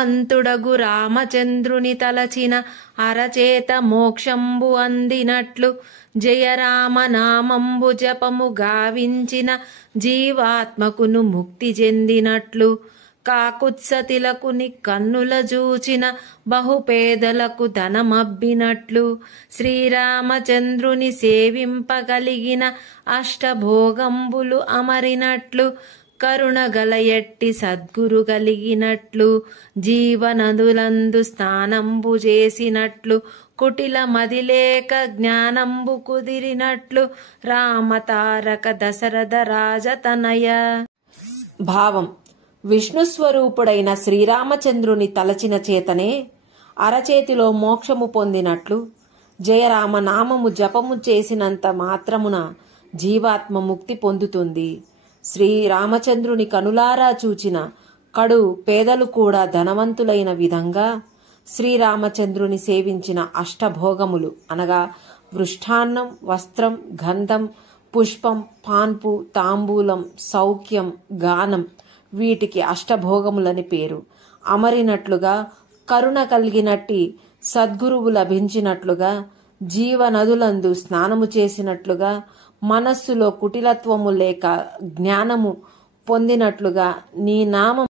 ధనవంతుడగు రామచంద్రుని తలచిన అరచేత మోక్షంబు అందినట్లు జయ రామ నామంబు జపము గావించిన జీవాత్మకును ముక్తి చెందినట్లు కాకుత్సతిలకుని కన్నుల జూచిన బహుపేదలకు ధనమబ్బినట్లు శ్రీరామచంద్రుని సేవింపగలిగిన అష్టభోగంబులు అమరినట్లు కరుణగల ఎట్టి సద్గురు కలిగినట్లు జీవనదులందు స్నానంబు చేసినట్లు కుటిల మదిలేక జ్ఞానంబు కుదిరినట్లు రామతారక దశరథ రాజతనయ. భావం: విష్ణుస్వరూపుడైన శ్రీరామచంద్రుని తలచిన చేతనే అరచేతిలో మోక్షము పొందినట్లు జయరామ నామము జపము చేసినంత మాత్రమున జీవాత్మ ముక్తి పొందుతుంది. శ్రీరామచంద్రుని కనులారా చూచిన కడు పేదలు కూడా ధనవంతులైన విధంగా శ్రీరామచంద్రుని సేవించిన అష్టభోగములు అనగా వృష్టాన్నం, వస్త్రం, గంధం, పుష్పం, పాన్పు, తాంబూలం, సౌఖ్యం, గానం వీటికి అష్టభోగములని పేరు అమరినట్లుగా కరుణ కలిగినట్టి సద్గురువు లభించినట్లుగా జీవనదులందు స్నానము చేసినట్లుగా మనస్సులో కుటిలత్వము లేక జ్ఞానము పొందినట్లుగా నీ నామం